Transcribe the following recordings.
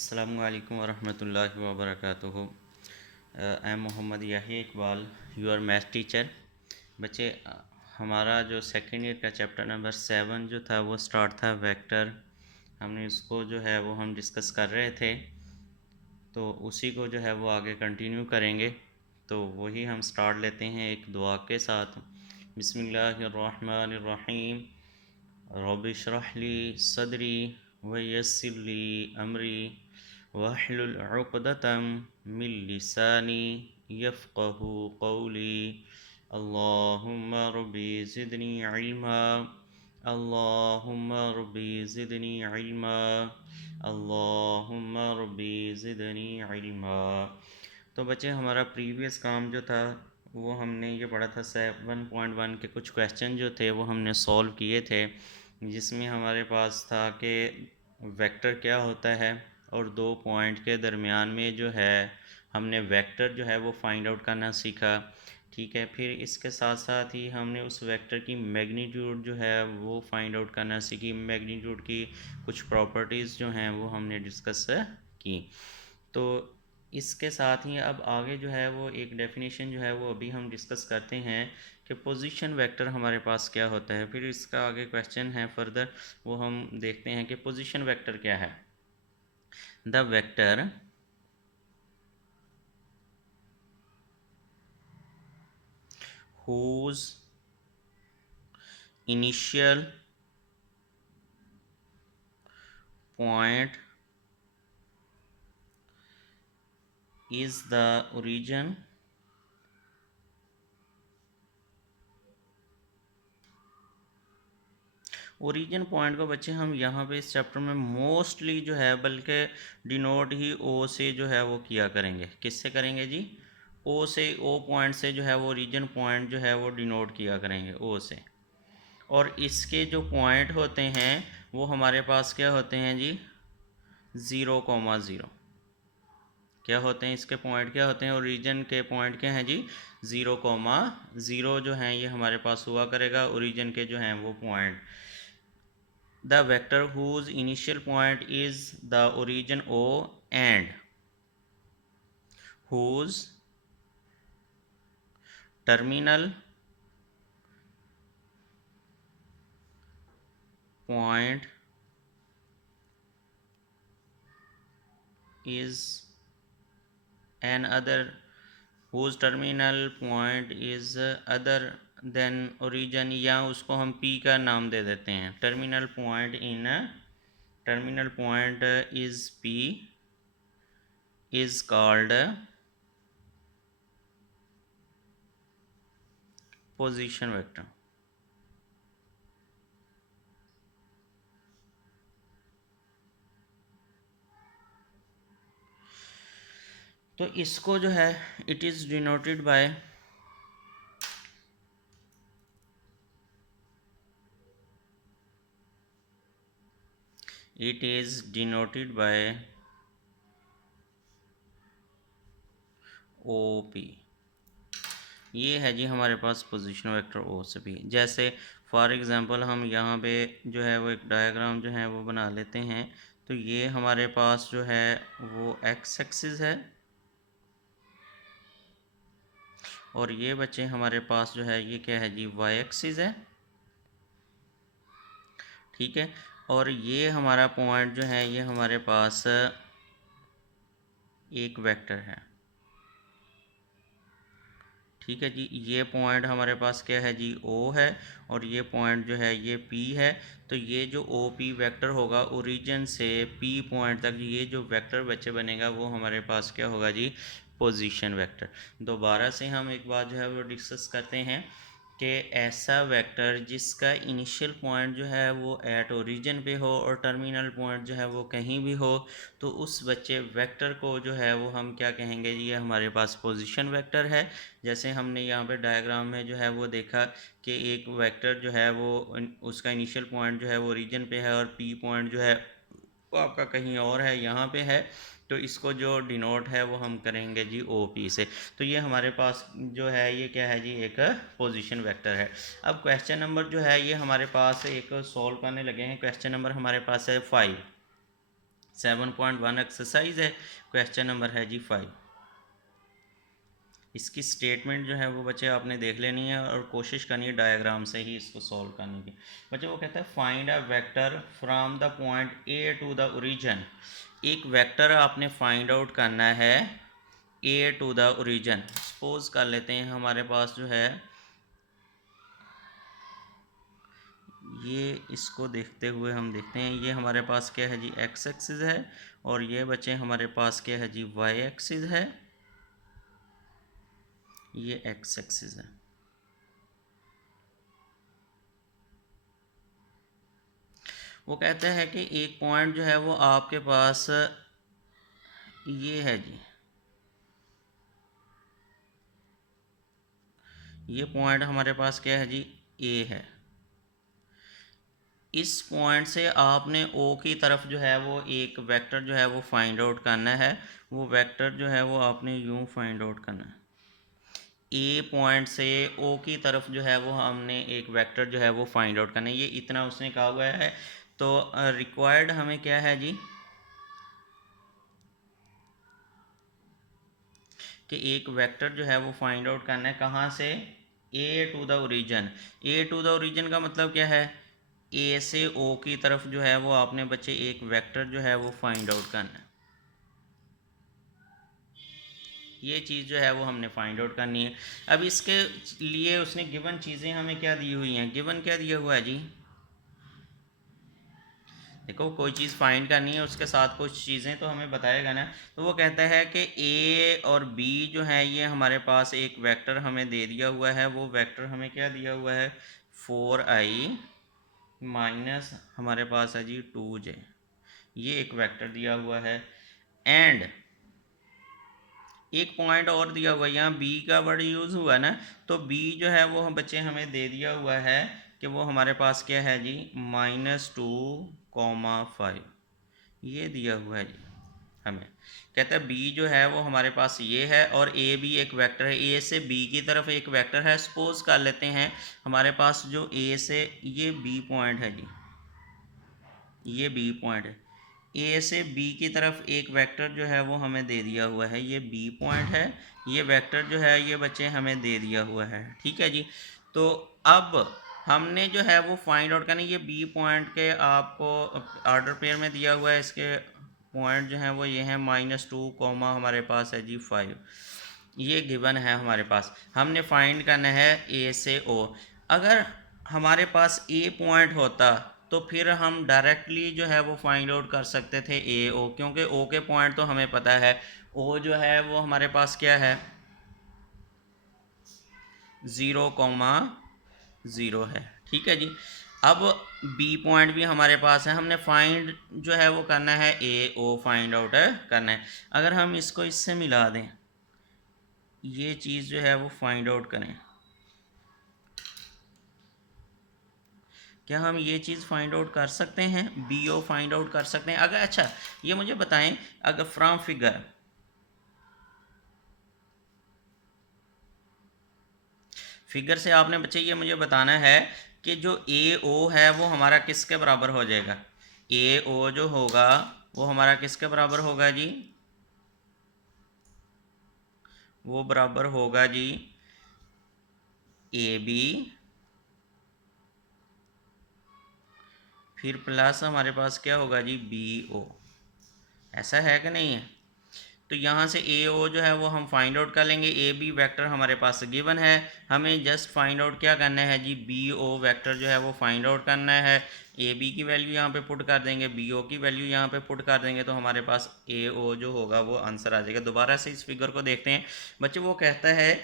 Assalamualaikum warahmatullahi wabarakatuh। I am Mohammad Yahi Iqbal, your math teacher. बच्चे, हमारा जो सेकेंड ईयर का चैप्टर नंबर 7 जो था वो स्टार्ट था वेक्टर। हमने इसको जो है वो हम डिस्कस कर रहे थे, तो उसी को जो है वो आगे कंटिन्यू करेंगे। तो वही हम स्टार्ट लेते हैं एक दुआ के साथ। बिस्मिल्लाहिर्रहमानिर्रहीम। रब्बि इश्रह ली सदरी व यस्सिर ली अमरी वहलुल उक़दतम मिन लिसानी यफ़क़हू क़ौली। अल्लाहुम्मा रब्बी ज़िदनी इल्मा, अल्लाहुम्मा रब्बी ज़िदनी इल्मा, अल्लाहुम्मा रब्बी ज़िदनी इल्मा। तो बच्चे, हमारा प्रीवियस काम जो था वो हमने ये पढ़ा था 7.1 के कुछ क्वेश्चन जो थे वो हमने सॉल्व किए थे, जिसमें हमारे पास था कि वेक्टर क्या होता है और दो पॉइंट के दरमियान में जो है हमने वेक्टर जो है वो फाइंड आउट करना सीखा। ठीक है, फिर इसके साथ साथ ही हमने उस वेक्टर की मैग्नीट्यूड जो है वो फाइंड आउट करना सीखी। मैग्नीट्यूड की कुछ प्रॉपर्टीज़ जो हैं वो हमने डिस्कस की। तो इसके साथ ही अब आगे जो है वो एक डेफिनेशन जो है वो अभी हम डिस्कस करते हैं कि पोजीशन वेक्टर हमारे पास क्या होता है। फिर इसका आगे क्वेश्चन है फर्दर, वो हम देखते हैं कि पोजीशन वेक्टर क्या है। The vector whose initial point is the origin origin point को बच्चे हम यहाँ पे इस चैप्टर में मोस्टली जो है बल्कि डिनोट ही ओ से जो है वो किया करेंगे। किससे करेंगे जी? ओ से। ओ पॉइंट से जो है वो ओरिजिन पॉइंट जो है वो डिनोट किया करेंगे ओ से। और इसके जो पॉइंट होते हैं वो हमारे पास क्या होते हैं जी? 0,0। क्या होते हैं इसके पॉइंट? क्या होते हैं ओरिजिन के पॉइंट? क्या हैं जी? 0,0 जो हैं ये हमारे पास हुआ करेगा ओरिजिन के जो हैं वो point. The vector whose initial point is the origin O and whose terminal point is another, whose terminal point is other than origin, या उसको हम P का नाम दे देते हैं। Terminal point is P is called position vector। तो इसको जो है it is denoted by OP। ये है जी हमारे पास पोजीशन वेक्टर ओ से भी। जैसे फॉर एग्जांपल हम यहाँ पे जो है वो एक डायग्राम जो है वो बना लेते हैं। तो ये हमारे पास जो है वो एक्स एक्सिस है और ये बच्चे हमारे पास जो है ये क्या है जी? वाई एक्सिस है। ठीक है, और ये हमारा पॉइंट जो है ये हमारे पास एक वेक्टर है। ठीक है जी, ये पॉइंट हमारे पास क्या है जी? O है, और ये पॉइंट जो है ये P है। तो ये जो OP वेक्टर होगा ओरिजिन से P पॉइंट तक, ये जो वेक्टर बच्चे बनेगा वो हमारे पास क्या होगा जी? Position vector. दोबारा से हम एक बात जो है वो डिस्कस करते हैं कि ऐसा वेक्टर जिसका इनिशियल पॉइंट जो है वो एट ओरिजिन पे हो और टर्मिनल पॉइंट जो है वो कहीं भी हो, तो उस बच्चे वेक्टर को जो है वो हम क्या कहेंगे? ये हमारे पास पोजीशन वेक्टर है। जैसे हमने यहाँ पे डायग्राम में जो है वो देखा कि एक वेक्टर जो है वो उसका इनिशियल पॉइंट जो है वो ओरिजिन पे है और पी पॉइंट जो है वो आपका कहीं और है, यहाँ पे है। तो इसको जो डिनोट है वो हम करेंगे जी OP से। तो ये हमारे पास जो है ये क्या है जी? एक पोजीशन वेक्टर है। अब क्वेश्चन नंबर जो है ये हमारे पास एक सॉल्व करने लगे हैं। क्वेश्चन नंबर हमारे पास है 5। 7.1 एक्सरसाइज है। क्वेश्चन नंबर है जी 5। इसकी स्टेटमेंट जो है वो बच्चे आपने देख लेनी है और कोशिश करनी है डायग्राम से ही इसको सॉल्व करने की। बच्चे वो कहता है find a vector from the point A to the origin. एक वेक्टर आपने फाइंड आउट करना है A to the origin. Suppose कर लेते हैं हमारे पास जो है ये, इसको देखते हुए हम देखते हैं ये हमारे पास क्या है जी एक्स एक्सिस है और ये बच्चे हमारे पास क्या है जी वाई एक्सिस है, ये एक्स एक्सिस है। वो कहते हैं कि एक पॉइंट जो है वो आपके पास ये है जी, ये पॉइंट हमारे पास क्या है जी ए है। इस पॉइंट से आपने ओ की तरफ जो है वो एक वेक्टर जो है वो फाइंड आउट करना है। वो वेक्टर जो है वो आपने यूं फाइंड आउट करना है। ए पॉइंट से ओ की तरफ जो है वो हमने एक वेक्टर जो है वो फाइंड आउट करना है। ये इतना उसने कहा हुआ है। तो रिक्वायर्ड हमें क्या है जी कि एक वेक्टर जो है वो फाइंड आउट करना है। कहाँ से? A to the origin. A to the origin का मतलब क्या है? ए से ओ की तरफ जो है वो आपने बच्चे एक वेक्टर जो है वो फाइंड आउट करना है। ये चीज़ जो है वो हमने फाइंड आउट करनी है। अब इसके लिए उसने गिवन चीज़ें हमें क्या दी हुई हैं? गिवन क्या दिया हुआ है जी? देखो कोई चीज़ फाइंड करनी है उसके साथ कुछ चीज़ें तो हमें बताएगा ना। तो वो कहता है कि ए और बी जो है ये हमारे पास एक वेक्टर हमें दे दिया हुआ है। वो वेक्टर हमें क्या दिया हुआ है? 4i माइनस हमारे पास है जी 2j। ये एक वेक्टर दिया हुआ है। एंड एक पॉइंट और दिया हुआ है, यहाँ बी का वर्ड यूज़ हुआ ना, तो बी जो है वो बच्चे हमें दे दिया हुआ है कि वो हमारे पास क्या है जी -2,5 ये दिया हुआ है जी हमें। कहता है बी जो है वो हमारे पास ये है और ए भी एक वेक्टर है। ए से बी की तरफ एक वेक्टर है। सपोज कर लेते हैं हमारे पास जो ए से ये बी पॉइंट है जी, ये बी पॉइंट है। ए से बी की तरफ एक वेक्टर जो है वो हमें दे दिया हुआ है। ये बी पॉइंट है। ये वेक्टर जो है ये बच्चे हमें दे दिया हुआ है। ठीक है जी। तो अब हमने जो है वो फाइंड आउट करना। ये बी पॉइंट के आपको ऑर्डर पेयर में दिया हुआ है। इसके पॉइंट जो हैं वो ये हैं -2, हमारे पास है जी 5। ये गिवन है हमारे पास। हमने फाइंड करना है ए से ओ। अगर हमारे पास ए पॉइंट होता तो फिर हम डायरेक्टली जो है वो फाइंड आउट कर सकते थे ए ओ, क्योंकि ओ के पॉइंट तो हमें पता है। ओ जो है वो हमारे पास क्या है 0,0 है। ठीक है जी। अब बी पॉइंट भी हमारे पास है। हमने फाइंड जो है वो करना है ए ओ फाइंड आउट करना है। अगर हम इसको इससे मिला दें, ये चीज़ जो है वो फाइंड आउट करें, क्या हम ये चीज़ फाइंड आउट कर सकते हैं? बी ओ फाइंड आउट कर सकते हैं? अगर अच्छा ये मुझे बताएं, अगर फ्रॉम फिगर से आपने बच्चे ये मुझे बताना है कि जो ए ओ है वो हमारा किसके बराबर हो जाएगा? ए ओ जो होगा वो हमारा किसके बराबर होगा जी? वो बराबर होगा जी ए बी, फिर प्लस हमारे पास क्या होगा जी बी ओ। ऐसा है कि नहीं है? तो यहाँ से ए ओ जो है वो हम फाइंड आउट कर लेंगे। ए बी वेक्टर हमारे पास गिवन है। हमें जस्ट फाइंड आउट क्या करना है जी बी ओ वेक्टर जो है वो फाइंड आउट करना है। ए बी की वैल्यू यहाँ पे पुट कर देंगे, बी ओ की वैल्यू यहाँ पे पुट कर देंगे, तो हमारे पास ए ओ जो होगा वो आंसर आ जाएगा। दोबारा से इस फिगर को देखते हैं बच्चे। वो कहता है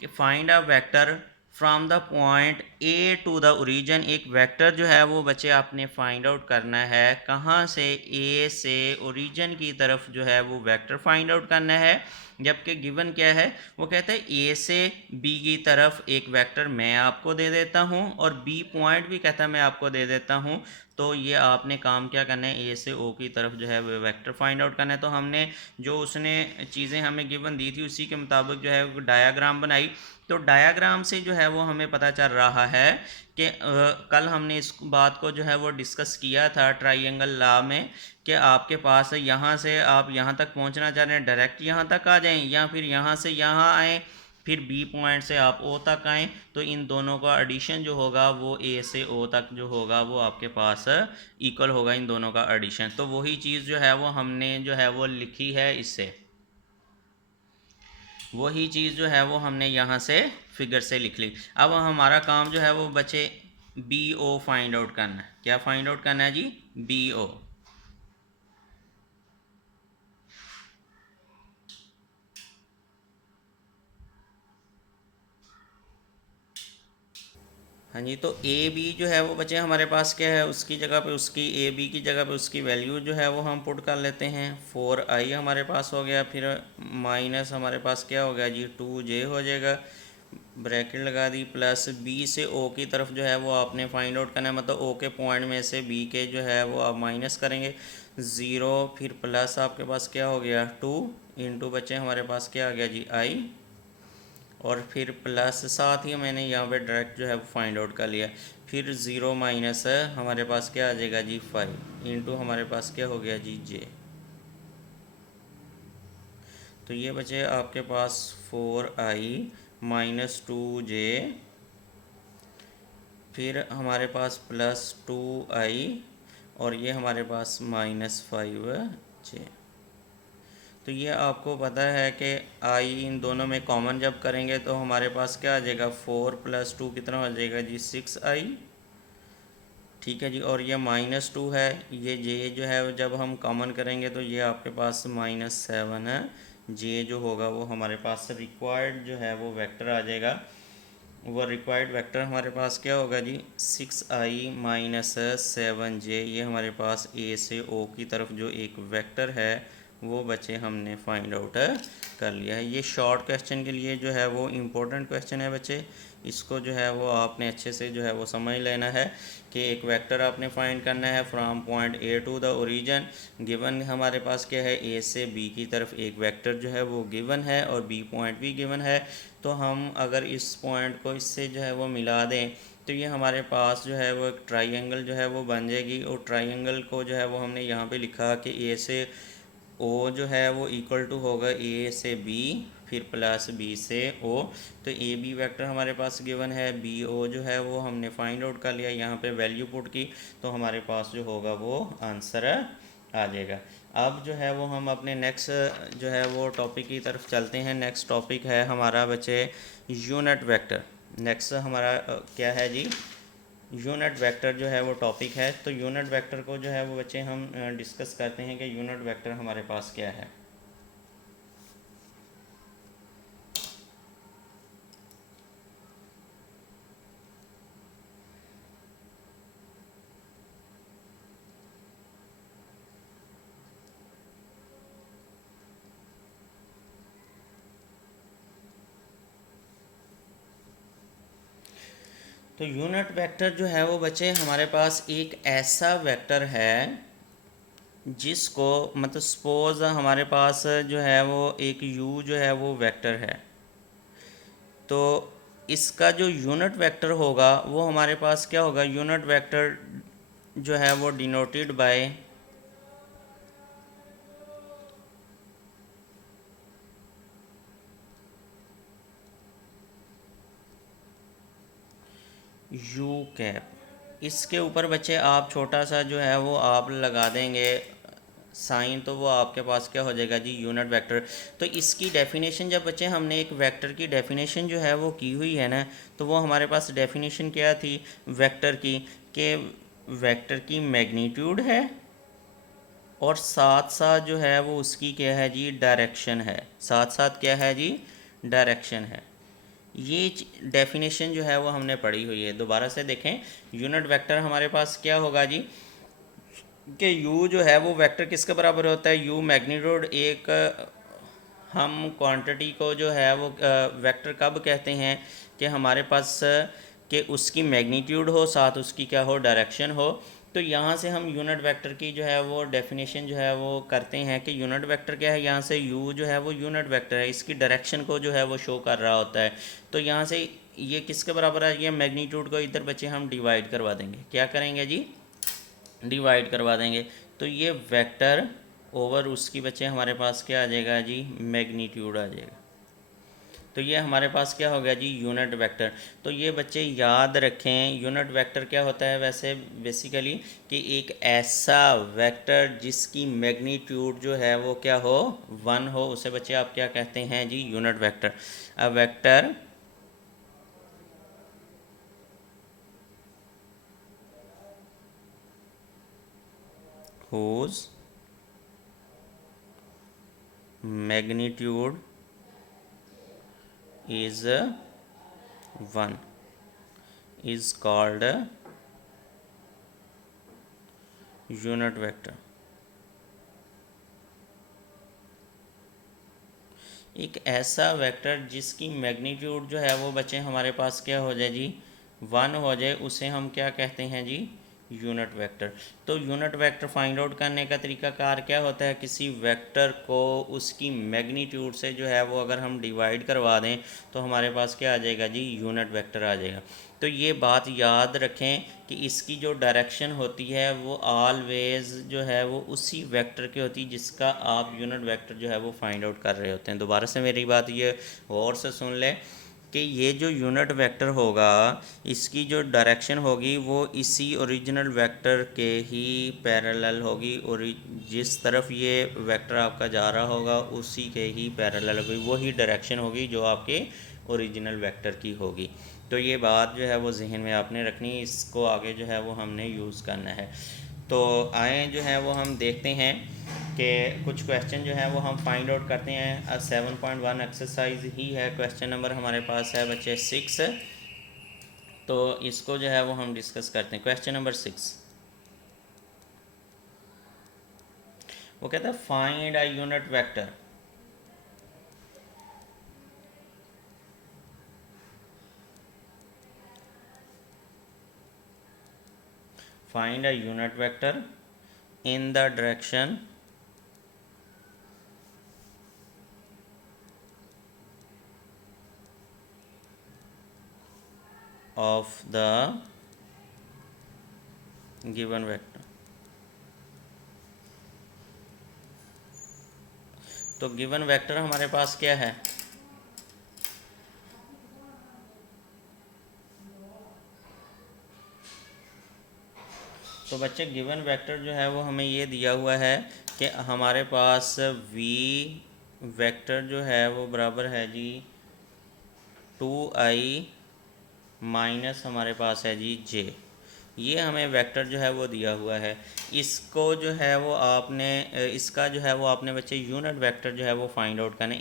कि find a vector from the point A to the origin. एक वेक्टर जो है वो बच्चे आपने फाइंड आउट करना है। कहाँ से? ए से ओरिजिन की तरफ जो है वो वेक्टर फाइंड आउट करना है। जबकि गिवन क्या है? वो कहता है ए से बी की तरफ एक वेक्टर मैं आपको दे देता हूँ और बी पॉइंट भी कहता है मैं आपको दे देता हूँ। तो ये आपने काम क्या करना है, ए से ओ की तरफ जो है वो वेक्टर फाइंड आउट करना है। तो हमने जो उसने चीज़ें हमें गिवन दी थी उसी के मुताबिक जो है डायाग्राम बनाई। तो डायाग्राम से जो है वो हमें पता चल रहा है कि कल हमने इस बात को जो है वो डिस्कस किया था ट्राइंगल लॉ में, कि आपके पास यहाँ से आप यहाँ तक पहुँचना चाह रहे हैं, डायरेक्ट यहाँ तक आ जाएं, या फिर यहाँ से यहाँ आएँ, फिर बी पॉइंट से आप ओ तक आएँ, तो इन दोनों का एडिशन जो होगा वो ए से ओ तक जो होगा वो आपके पास इक्वल होगा, इन दोनों का एडिशन। तो वही चीज़ जो है वो हमने जो है वो लिखी है इससे, वही चीज़ जो है वो हमने यहाँ से फिगर से लिख ली। अब हमारा काम जो है वो बचे बी ओ फाइंड आउट करना है। क्या फाइंड आउट करना है जी? B O. हाँ जी, तो ए बी जो है वो बचे हमारे पास क्या है, उसकी जगह पे उसकी ए बी की जगह पे उसकी वैल्यू जो है वो हम पुट कर लेते हैं। 4i हमारे पास हो गया, फिर माइनस हमारे पास क्या हो गया जी, 2j हो जाएगा, ब्रैकेट लगा दी, प्लस बी से ओ की तरफ जो है वो आपने फाइंड आउट करना है, मतलब ओ के पॉइंट में से बी के जो है वो आप माइनस करेंगे, 0, फिर प्लस आपके पास क्या हो गया 2 इंटू बचे हमारे पास क्या आ गया जी i, और फिर प्लस साथ ही मैंने यहाँ पे डायरेक्ट जो है वो फाइंड आउट कर लिया। फिर 0 माइनस हमारे पास क्या आ जाएगा जी 5 इंटू हमारे पास क्या हो गया जी j। तो ये बचे आपके पास 4i माइनस 2j, फिर हमारे पास प्लस 2i, और ये हमारे पास माइनस 5j। तो ये आपको पता है कि i इन दोनों में कॉमन जब करेंगे तो हमारे पास क्या आ जाएगा, 4 + 2 कितना हो जाएगा जी 6i। ठीक है जी, और ये -2 है, ये j जो है जब हम कॉमन करेंगे तो ये आपके पास -7 है। j जो होगा वो हमारे पास रिक्वायर्ड जो है वो वेक्टर आ जाएगा। वो रिक्वायर्ड वेक्टर हमारे पास क्या होगा जी, 6i माइनस 7j। ये हमारे पास ए से ओ की तरफ जो एक वेक्टर है वो बच्चे हमने फाइंड आउट कर लिया है। ये शॉर्ट क्वेश्चन के लिए जो है वो इम्पोर्टेंट क्वेश्चन है बच्चे, इसको जो है वो आपने अच्छे से जो है वो समझ लेना है कि एक वेक्टर आपने फाइंड करना है from point A to the origin. Given हमारे पास क्या है, ए से बी की तरफ एक वेक्टर जो है वो गिवन है और बी पॉइंट भी गिवन है। तो हम अगर इस पॉइंट को इससे जो है वो मिला दें तो ये हमारे पास जो है वो एक ट्राइंगल जो है वो बन जाएगी। और ट्राइंगल को जो है वो हमने यहाँ पे लिखा कि ए से ओ जो है वो इक्वल टू होगा ए से बी, फिर प्लस बी से ओ। तो ए बी वेक्टर हमारे पास गिवन है, बी ओ जो है वो हमने फाइंड आउट कर लिया, यहाँ पे वैल्यू पुट की, तो हमारे पास जो होगा वो आंसर आ जाएगा। अब जो है वो हम अपने नेक्स्ट जो है वो टॉपिक की तरफ चलते हैं। नेक्स्ट टॉपिक है हमारा बच्चे यूनिट वेक्टर। नेक्स्ट हमारा क्या है जी, यूनिट वेक्टर जो है वो टॉपिक है। तो यूनिट वेक्टर को जो है वो बच्चे हम डिस्कस करते हैं कि यूनिट वेक्टर हमारे पास क्या है। तो यूनिट वेक्टर जो है वो बच्चे हमारे पास एक ऐसा वेक्टर है जिसको, मतलब सपोज हमारे पास जो है वो एक u जो है वो वेक्टर है, तो इसका जो यूनिट वेक्टर होगा वो हमारे पास क्या होगा, यूनिट वेक्टर जो है वो डिनोटेड बाय यू कैप। इसके ऊपर बच्चे आप छोटा सा जो है वो आप लगा देंगे साइन, तो वो आपके पास क्या हो जाएगा जी, यूनिट वेक्टर। तो इसकी डेफिनेशन जब बच्चे हमने एक वेक्टर की डेफिनेशन जो है वो की हुई है ना, तो वो हमारे पास डेफिनेशन क्या थी वेक्टर की, कि वेक्टर की मैग्नीट्यूड है और साथ साथ जो है वो उसकी क्या है जी, डायरेक्शन है। साथ साथ क्या है जी, डायरेक्शन है। ये डेफिनेशन जो है वो हमने पढ़ी हुई है। दोबारा से देखें, यूनिट वेक्टर हमारे पास क्या होगा जी, कि u जो है वो वेक्टर किसके बराबर होता है, u मैग्नीट्यूड। एक हम क्वांटिटी को जो है वो वेक्टर कब कहते हैं, कि हमारे पास कि उसकी मैग्नीट्यूड हो साथ उसकी क्या हो, डायरेक्शन हो। तो यहाँ से हम यूनिट वेक्टर की जो है वो डेफिनेशन जो है वो करते हैं कि यूनिट वेक्टर क्या है। यहाँ से यू जो है वो यूनिट वेक्टर है, इसकी डायरेक्शन को जो है वो शो कर रहा होता है। तो यहाँ से ये किसके बराबर है, ये मैग्नीट्यूड को इधर बच्चे हम डिवाइड करवा देंगे। क्या करेंगे जी, डिवाइड करवा देंगे। तो ये वेक्टर ओवर उसकी बच्चे हमारे पास क्या आ जाएगा जी, मैग्नीट्यूड आ जाएगा। तो ये हमारे पास क्या हो गया जी, यूनिट वेक्टर। तो ये बच्चे याद रखें, यूनिट वेक्टर क्या होता है वैसे बेसिकली कि एक ऐसा वेक्टर जिसकी मैग्नीट्यूड जो है वो क्या हो, 1 हो, उसे बच्चे आप क्या कहते हैं जी, unit vector. A vector whose magnitude is 1 is called unit vector. एक ऐसा वेक्टर जिसकी मैग्नीट्यूड जो है वो बच्चे हमारे पास क्या हो जाए जी, 1 हो जाए, उसे हम क्या कहते हैं जी, यूनिट वेक्टर। तो यूनिट वेक्टर फाइंड आउट करने का तरीकाकार क्या होता है, किसी वेक्टर को उसकी मैग्नीट्यूड से जो है वो अगर हम डिवाइड करवा दें तो हमारे पास क्या आ जाएगा जी, यूनिट वेक्टर आ जाएगा। तो ये बात याद रखें कि इसकी जो डायरेक्शन होती है वो ऑलवेज जो है वो उसी वेक्टर की होती है जिसका आप यूनिट वेक्टर जो है वो फाइंड आउट कर रहे होते हैं। दोबारा से मेरी बात ये गौर से सुन लें कि ये जो यूनिट वेक्टर होगा इसकी जो डायरेक्शन होगी वो इसी ओरिजिनल वेक्टर के ही पैरेलल होगी, और जिस तरफ ये वेक्टर आपका जा रहा होगा उसी के ही पैरेलल होगी, वही डायरेक्शन होगी जो आपके ओरिजिनल वेक्टर की होगी। तो ये बात जो है वो जहन में आपने रखनी, इसको आगे जो है वो हमने यूज़ करना है। तो आए जो है वो हम देखते हैं कि कुछ क्वेश्चन जो है वो हम फाइंड आउट करते हैं। 7.1 एक्सरसाइज ही है, क्वेश्चन नंबर हमारे पास है बच्चे 6। तो इसको जो है वो हम डिस्कस करते हैं। क्वेश्चन नंबर 6 वो कहता है find a unit vector find a unit vector in the direction of the given vector। तो गिवन वेक्टर हमारे पास क्या है, तो बच्चे गिवन वेक्टर जो है वो हमें ये दिया हुआ है कि हमारे पास v वेक्टर जो है वो बराबर है जी 2i माइनस हमारे पास है जी j। ये हमें वेक्टर जो है वो दिया हुआ है। इसको जो है वो आपने इसका जो है वो आपने बच्चे यूनिट वेक्टर जो है वो फाइंड आउट करना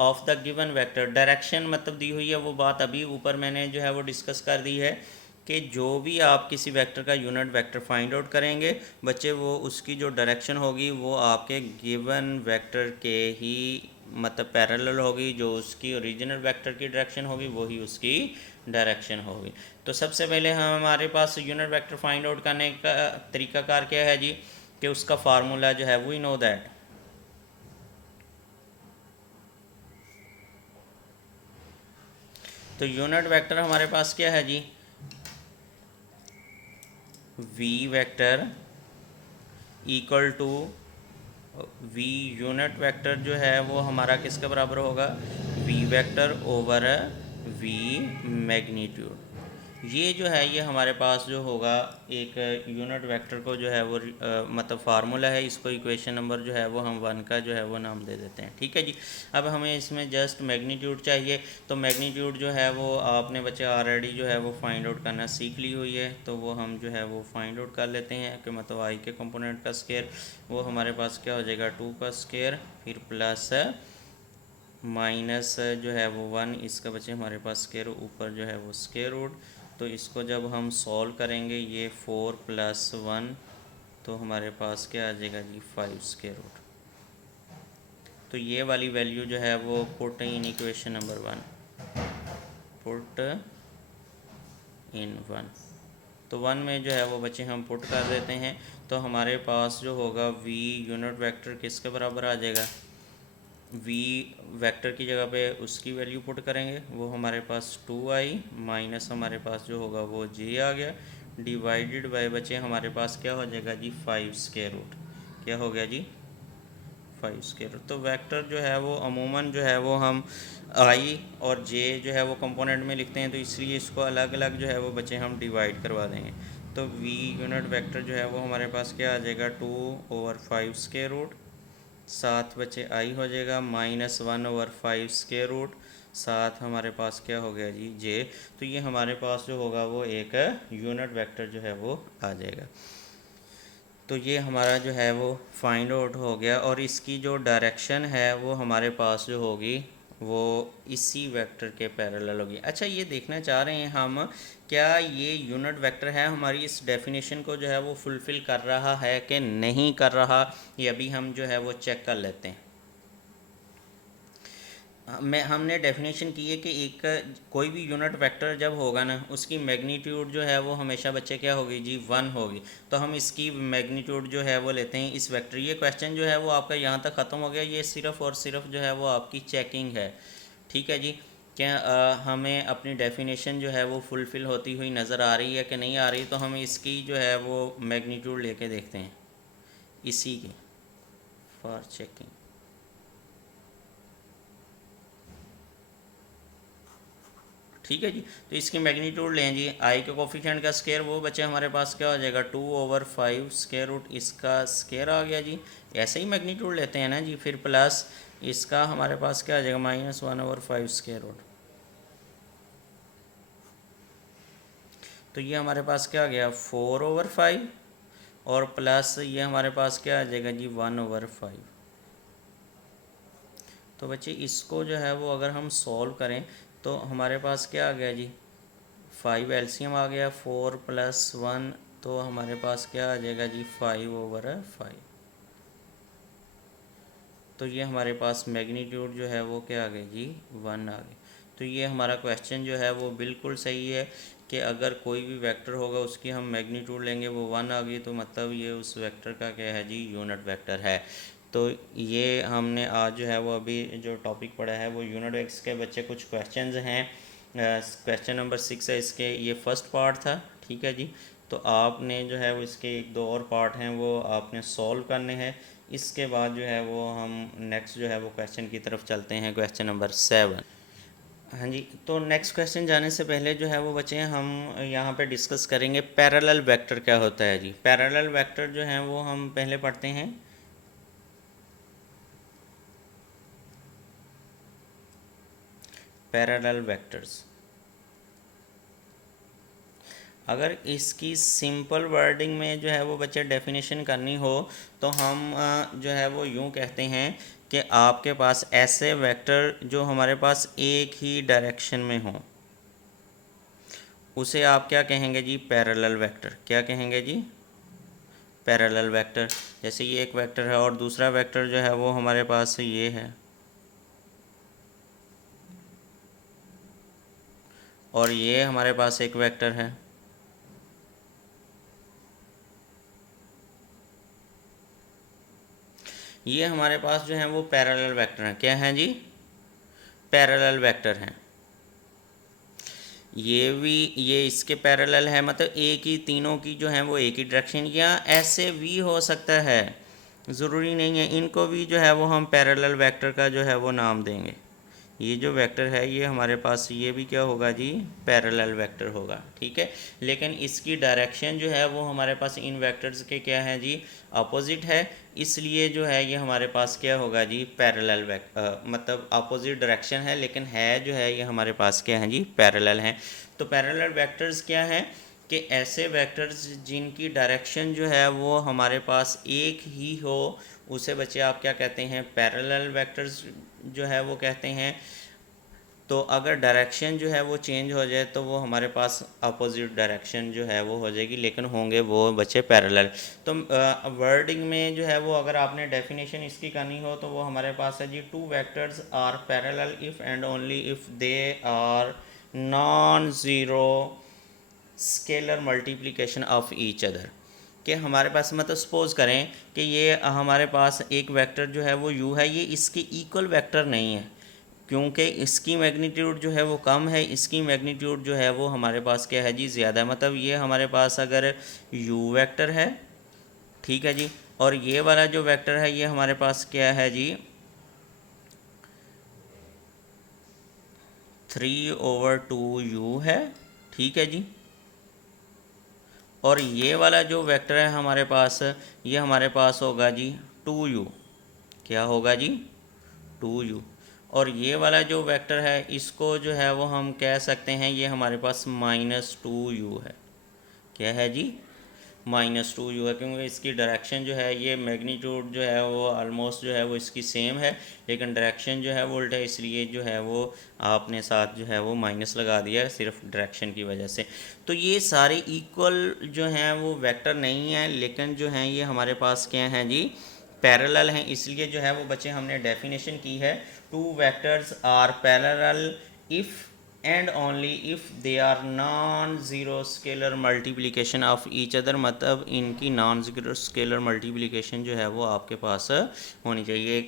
of the given vector. Direction मतलब दी हुई है, वो बात अभी ऊपर मैंने जो है वो डिस्कस कर दी है कि जो भी आप किसी वेक्टर का यूनिट वेक्टर फाइंड आउट करेंगे बच्चे, वो उसकी जो डायरेक्शन होगी वो आपके गिवन वेक्टर के ही मतलब पैरेलल होगी, जो उसकी ओरिजिनल वेक्टर की डायरेक्शन होगी वही उसकी डायरेक्शन होगी। तो सबसे पहले हमारे पास यूनिट वेक्टर फाइंड आउट करने का तरीकाकार क्या है जी, कि उसका फार्मूला जो है वी नो दैट तो यूनिट वेक्टर हमारे पास क्या है जी, V vector equal to V unit vector जो है वो हमारा किसके बराबर होगा, V vector over V magnitude. ये जो है ये हमारे पास जो होगा एक यूनिट वेक्टर को जो है वो मतलब फार्मूला है, इसको इक्वेशन नंबर जो है वो हम 1 का जो है वो नाम दे देते हैं। ठीक है जी। अब हमें इसमें जस्ट मैग्नीट्यूड चाहिए, तो मैग्नीट्यूड जो है वो आपने बच्चे ऑलरेडी जो है वो फाइंड आउट करना सीख ली हुई है, तो वो हम जो है वो फाइंड आउट कर लेते हैं कि मतलब आई के कंपोनेंट का स्क्वायर वो हमारे पास क्या हो जाएगा 2 का स्क्वायर, फिर प्लस माइनस जो है वो 1, इसका बच्चे हमारे पास स्क्वायर, ऊपर जो है वो स्क्वायर रूट। तो इसको जब हम सॉल्व करेंगे ये 4 + 1 तो हमारे पास क्या आ जाएगा जी 5 स्क्वायर रूट। तो ये वाली वैल्यू जो है वो put in equation number 1, put in 1। तो 1 में जो है वो बच्चे हम पुट कर देते हैं, तो हमारे पास जो होगा v यूनिट वेक्टर किसके बराबर आ जाएगा, v वेक्टर की जगह पे उसकी वैल्यू पुट करेंगे, वो हमारे पास 2i माइनस हमारे पास जो होगा वो j आ गया, डिवाइडेड बाय बच्चे हमारे पास क्या हो जाएगा जी 5 स्क्वायर रूट, क्या हो गया जी 5 स्क्वायर रूट। तो वेक्टर जो है वो अमूमन जो है वो हम i और j जो है वो कंपोनेंट में लिखते हैं, तो इसलिए इसको अलग अलग जो है वो बच्चे हम डिवाइड करवा देंगे। तो v यूनिट वेक्टर जो है वो हमारे पास क्या आ जाएगा 2/5 स्क्वायर रूट, साथ बच्चे i हो जाएगा -1/5 स्क्वायर रूट, साथ हमारे पास क्या हो गया जी j। तो ये हमारे पास जो होगा वो एक यूनिट वेक्टर जो है वो आ जाएगा। तो ये हमारा जो है वो फाइंड आउट हो गया, और इसकी जो डायरेक्शन है वो हमारे पास जो होगी वो इसी वेक्टर के पैरेलल होगी। अच्छा, ये देखना चाह रहे हैं हम क्या ये यूनिट वेक्टर है हमारी इस डेफिनेशन को जो है वो फुलफ़िल कर रहा है कि नहीं कर रहा, ये अभी हम जो है वो चेक कर लेते हैं। हमने डेफिनेशन की है कि एक कोई भी यूनिट वेक्टर जब होगा ना उसकी मैग्नीट्यूड जो है वो हमेशा बच्चे क्या होगी जी 1 होगी। तो हम इसकी मैग्नीट्यूड जो है वो लेते हैं इस वेक्टर। ये क्वेश्चन जो है वो आपका यहाँ तक ख़त्म हो गया, ये सिर्फ़ और सिर्फ जो है वो आपकी चेकिंग है, ठीक है जी। क्या हमें अपनी डेफिनेशन जो है वो फुलफ़िल होती हुई नज़र आ रही है कि नहीं आ रही, तो हम इसकी जो है वो मैग्नीट्यूड लेके देखते हैं इसी की फॉर चेकिंग। ठीक है जी, तो इसकी मैग्नीट्यूड लें जी, आई के कोफिशिएंट का स्केयर वो बच्चे हमारे पास क्या हो जाएगा 2/5 स्क्वायर रूट इसका स्केयर आ गया जी। ऐसे ही मैग्नीट्यूड लेते हैं ना जी, फिर प्लस इसका हमारे पास क्या आ जाएगा -1/5 स्क्वायर रूट। तो ये हमारे पास क्या आ गया 4/5, और प्लस ये हमारे पास क्या आ जाएगा जी 1/5। तो बच्चे इसको जो है वो अगर हम सॉल्व करें तो हमारे पास क्या आ गया जी 5 एलसीएम आ गया, 4 + 1, तो हमारे पास क्या आ जाएगा जी 5/5। तो ये हमारे पास मैग्नीट्यूड जो है वो क्या आ गई जी 1 आ गई। तो ये हमारा क्वेश्चन जो है वो बिल्कुल सही है कि अगर कोई भी वेक्टर होगा उसकी हम मैग्नीट्यूड लेंगे वो 1 आ गई, तो मतलब ये उस वेक्टर का क्या है जी यूनिट वेक्टर है। तो ये हमने आज जो है वो अभी जो टॉपिक पढ़ा है वो यूनिट वेक्टर्स के बच्चे कुछ क्वेश्चंस हैं। क्वेश्चन नंबर 6 है इसके, ये फर्स्ट पार्ट था, ठीक है जी। तो आपने जो है वो इसके 1-2 और पार्ट हैं वो आपने सॉल्व करने हैं। इसके बाद जो है वो हम नेक्स्ट जो है वो क्वेश्चन की तरफ चलते हैं, क्वेश्चन नंबर 7। हाँ जी, तो नेक्स्ट क्वेश्चन जाने से पहले जो है वो बच्चे हम यहाँ पे डिस्कस करेंगे पैरेलल वेक्टर क्या होता है जी। पैरेलल वेक्टर जो हैं वो हम पहले पढ़ते हैं। पैरेलल वेक्टर्स, अगर इसकी सिंपल वर्डिंग में जो है वो बच्चे डेफिनेशन करनी हो तो हम जो है वो यूँ कहते हैं कि आपके पास ऐसे वेक्टर जो हमारे पास एक ही डायरेक्शन में हो उसे आप क्या कहेंगे जी पैरेलल वेक्टर। क्या कहेंगे जी पैरेलल वेक्टर। जैसे ये एक वेक्टर है और दूसरा वेक्टर जो है वो हमारे पास ये है, और ये हमारे पास एक वेक्टर है। ये हमारे पास जो है वो पैरेलल वेक्टर हैं। क्या हैं जी पैरेलल वेक्टर हैं। ये भी ये इसके पैरेलल है, मतलब एक ही तीनों की जो है वो एक ही डायरेक्शन, या ऐसे भी हो सकता है, ज़रूरी नहीं है। इनको भी जो है वो हम पैरेलल वेक्टर का जो है वो नाम देंगे। ये जो वेक्टर है ये हमारे पास ये भी क्या होगा जी पैरेलल वेक्टर होगा, ठीक है। लेकिन इसकी डायरेक्शन जो है वो हमारे पास इन वेक्टर्स के क्या है जी अपोजिट है, इसलिए जो है ये हमारे पास क्या होगा जी पैरेलल मतलब अपोजिट डायरेक्शन है, लेकिन है जो है ये हमारे पास क्या है जी पैरेलल हैं। तो पैरेलल वेक्टर्स क्या हैं कि ऐसे वेक्टर्स जिनकी डायरेक्शन जो है वो हमारे पास एक ही हो उसे बच्चे आप क्या कहते हैं पैरेलल वेक्टर्स जो है वो कहते हैं। तो अगर डायरेक्शन जो है वो चेंज हो जाए तो वो हमारे पास अपोजिट डायरेक्शन जो है वो हो जाएगी, लेकिन होंगे वो बच्चे पैरेलल। तो वर्डिंग में जो है वो अगर आपने डेफिनेशन इसकी करनी हो तो वो हमारे पास है जी two vectors are parallel if and only if they are non zero scalar multiplication of each other, कि हमारे पास मतलब सपोज़ करें कि ये हमारे पास एक वेक्टर जो है वो u है, ये इसके इक्वल वेक्टर नहीं है, क्योंकि इसकी मैग्नीट्यूड जो है वो कम है, इसकी मैग्नीट्यूड जो है वो हमारे पास क्या है जी ज़्यादा है। मतलब ये हमारे पास अगर u वेक्टर है, ठीक है जी, और ये वाला जो वेक्टर है ये हमारे पास क्या है जी 3/2u है, ठीक है जी, और ये वाला जो वेक्टर है हमारे पास, ये हमारे पास होगा जी 2u, क्या होगा जी 2u, और ये वाला जो वेक्टर है इसको जो है वो हम कह सकते हैं ये हमारे पास -2u है, क्या है जी -2u है, क्योंकि इसकी डायरेक्शन जो है ये मैग्नीट्यूड जो है वो ऑलमोस्ट जो है वो इसकी सेम है, लेकिन डायरेक्शन जो है वो उल्टा, इसलिए जो है वो आपने साथ जो है वो माइनस लगा दिया है सिर्फ डायरेक्शन की वजह से। तो ये सारे इक्वल जो हैं वो वेक्टर नहीं हैं, लेकिन जो हैं ये हमारे पास क्या हैं जी पैरेलल हैं, इसलिए जो है वो बच्चे हमने डेफिनेशन की है, two vectors are parallel if and only if they are non zero scalar multiplication of each other, मतलब इनकी नॉन ज़ीरो स्केलर मल्टीप्लिकेशन जो है वो आपके पास होनी चाहिए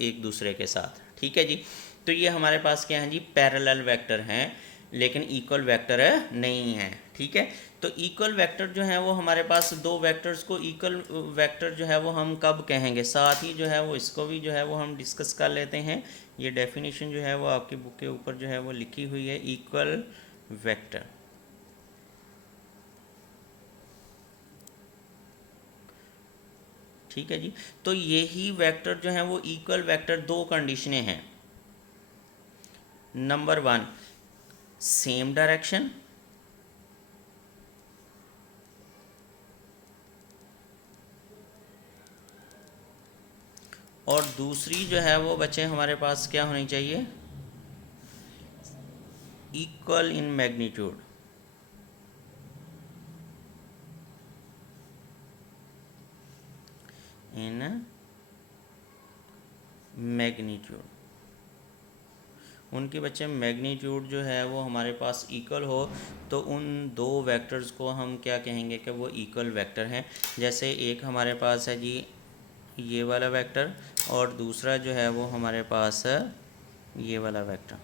एक दूसरे के साथ, ठीक है जी। तो ये हमारे पास क्या है जी पैरेलल वेक्टर हैं, लेकिन इक्वल वेक्टर नहीं है, ठीक है। तो इक्वल वेक्टर जो है वो हमारे पास दो वेक्टर्स को इक्वल वेक्टर जो है वो हम कब कहेंगे, साथ ही जो है वो इसको भी जो है वो हम डिस्कस कर लेते हैं। ये डेफिनेशन जो है वो आपकी बुक के ऊपर जो है वो लिखी हुई है, इक्वल वेक्टर, ठीक है जी। तो यही वेक्टर जो है वो इक्वल वेक्टर दो कंडीशनें हैं। नंबर 1 सेम डायरेक्शन, और दूसरी जो है वो बच्चे हमारे पास क्या होनी चाहिए equal in magnitude, in magnitude, उनके बच्चे मैग्नीट्यूड जो है वो हमारे पास इक्वल हो, तो उन दो वेक्टर्स को हम क्या कहेंगे कि वो इक्वल वेक्टर हैं। जैसे एक हमारे पास है जी ये वाला वेक्टर, और दूसरा जो है वो हमारे पास है ये वाला वेक्टर,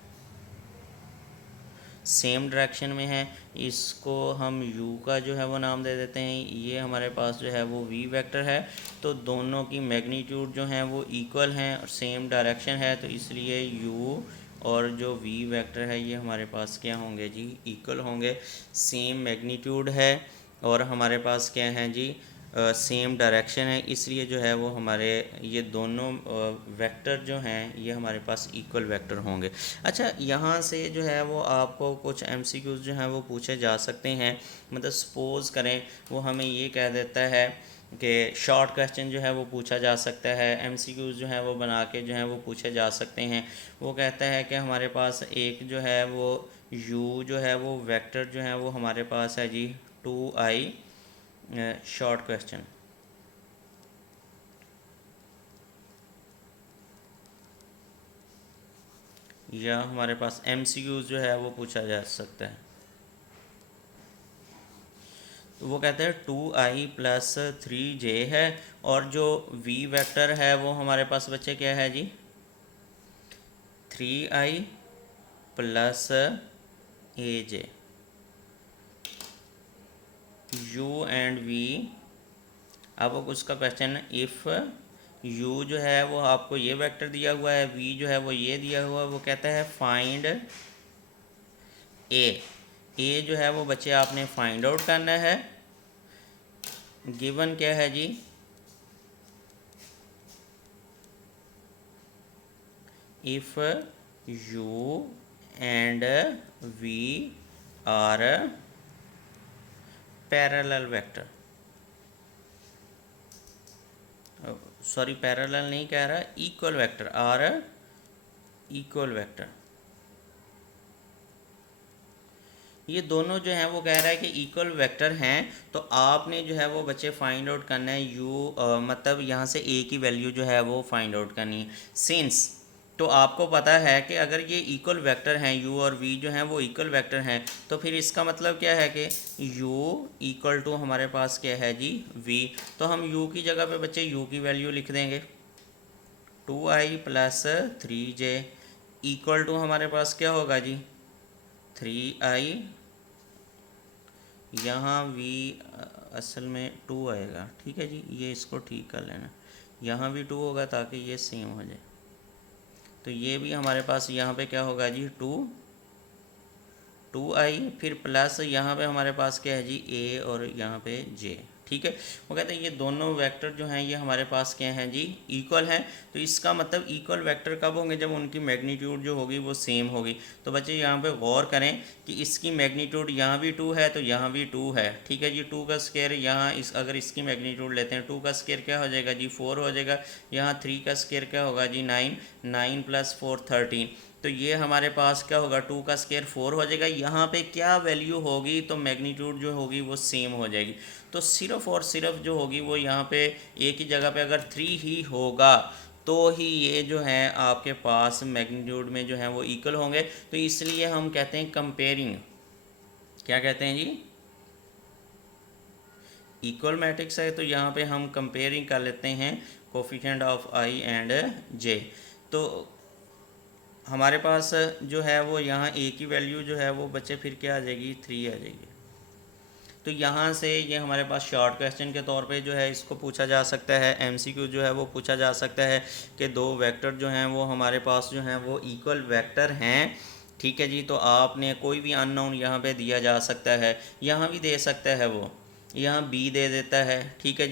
सेम डायरेक्शन में है, इसको हम u का जो है वो नाम दे देते हैं, ये हमारे पास जो है वो v वेक्टर है। तो दोनों की मैग्नीट्यूड जो हैं वो इक्वल हैं और सेम डायरेक्शन है, तो इसलिए u और जो v वेक्टर है ये हमारे पास क्या होंगे जी इक्वल होंगे, सेम मैग्नीट्यूड है और हमारे पास क्या है जी सेम डायरेक्शन है, इसलिए जो है वो हमारे ये दोनों वेक्टर जो हैं ये हमारे पास इक्वल वेक्टर होंगे। अच्छा, यहाँ से जो है वो आपको कुछ एमसीक्यूज़ जो हैं वो पूछे जा सकते हैं। मतलब सपोज़ करें वो हमें ये कह देता है कि शॉर्ट क्वेश्चन जो है वो पूछा जा सकता है, एमसीक्यूज़ जो है वो बना के जो है वो पूछे जा सकते हैं। वो कहता है कि हमारे पास एक जो है वो u जो है वो वेक्टर जो है वो हमारे पास है जी 2i, शॉर्ट क्वेश्चन, या हमारे पास एमसीक्यूज़ जो है वो पूछा जा सकता है। तो वो कहते हैं 2i+3j है, और जो v वेक्टर है वो हमारे पास बच्चे क्या है जी 3i+aj, u एंड v। अब उसका क्वेश्चन इफ़ u जो है वो आपको ये वेक्टर दिया हुआ है, v जो है वो ये दिया हुआ है, वो कहता है फाइंड a जो है वो बच्चे आपने फाइंड आउट करना है। गिवन क्या है जी if u and v are parallel vector, sorry parallel नहीं कह रहा, equal vector, are equal vector, ये दोनों जो हैं वो कह रहा है कि इक्वल वेक्टर हैं। तो आपने जो है वो बच्चे फाइंड आउट करना है u, मतलब यहाँ से a की वैल्यू जो है वो फाइंड आउट करनी है। सिंस तो आपको पता है कि अगर ये इक्वल वेक्टर हैं u और v जो हैं वो इक्वल वेक्टर हैं, तो फिर इसका मतलब क्या है कि u इक्वल टू हमारे पास क्या है जी v। तो हम u की जगह पे बच्चे u की वैल्यू लिख देंगे 2i plus 3j equal to हमारे पास क्या होगा जी 3i, यहाँ v असल में 2 आएगा, ठीक है जी, ये इसको ठीक कर लेना, यहाँ भी 2 होगा ताकि ये सेम हो जाए। तो ये भी हमारे पास यहाँ पे क्या होगा जी 2i, फिर प्लस यहाँ पे हमारे पास क्या है जी a और यहाँ पे j, ठीक है। वो कहते हैं ये दोनों वेक्टर जो हैं ये हमारे पास क्या हैं जी इक्वल हैं। तो इसका मतलब इक्वल वेक्टर कब होंगे, जब उनकी मैग्नीट्यूड जो होगी वो सेम होगी। तो बच्चे यहाँ पे गौर करें कि इसकी मैग्नीट्यूड यहाँ भी 2 है तो यहाँ भी 2 है, ठीक है जी। 2 का स्क्वायर यहाँ अगर इसकी मैग्नीट्यूड लेते हैं 2 का स्क्वायर क्या हो जाएगा जी 4 हो जाएगा। यहाँ 3 का स्क्वायर क्या होगा जी 9, 9 प्लस 4 13। तो ये हमारे पास क्या होगा 2 का स्क्वायर 4 हो जाएगा। यहाँ पे क्या वैल्यू होगी तो मैग्नीट्यूड जो होगी वो सेम हो जाएगी। तो सिर्फ और सिर्फ जो होगी वो यहाँ पे एक ही जगह पे अगर 3 ही होगा तो ही ये जो है आपके पास मैग्नीट्यूड में जो है वो इक्वल होंगे। तो इसलिए हम कहते हैं कंपेयरिंग, क्या कहते हैं जी इक्वल मैट्रिक्स है। तो यहाँ पे हम कंपेयरिंग कर लेते हैं कोफिशिएंट ऑफ आई एंड जे। तो हमारे पास जो है वो यहाँ ए की वैल्यू जो है वो बच्चे फिर क्या आ जाएगी 3 आ जाएगी। तो यहाँ से ये हमारे पास शॉर्ट क्वेश्चन के तौर पे जो है इसको पूछा जा सकता है, एमसीक्यू जो है वो पूछा जा सकता है कि दो वेक्टर जो हैं वो हमारे पास जो हैं वो इक्वल वेक्टर हैं, ठीक है जी। तो आपने कोई भी अननोन यहाँ पे दिया जा सकता है, यहाँ भी दे सकता है वो, यहाँ बी दे देता है, ठीक है जी।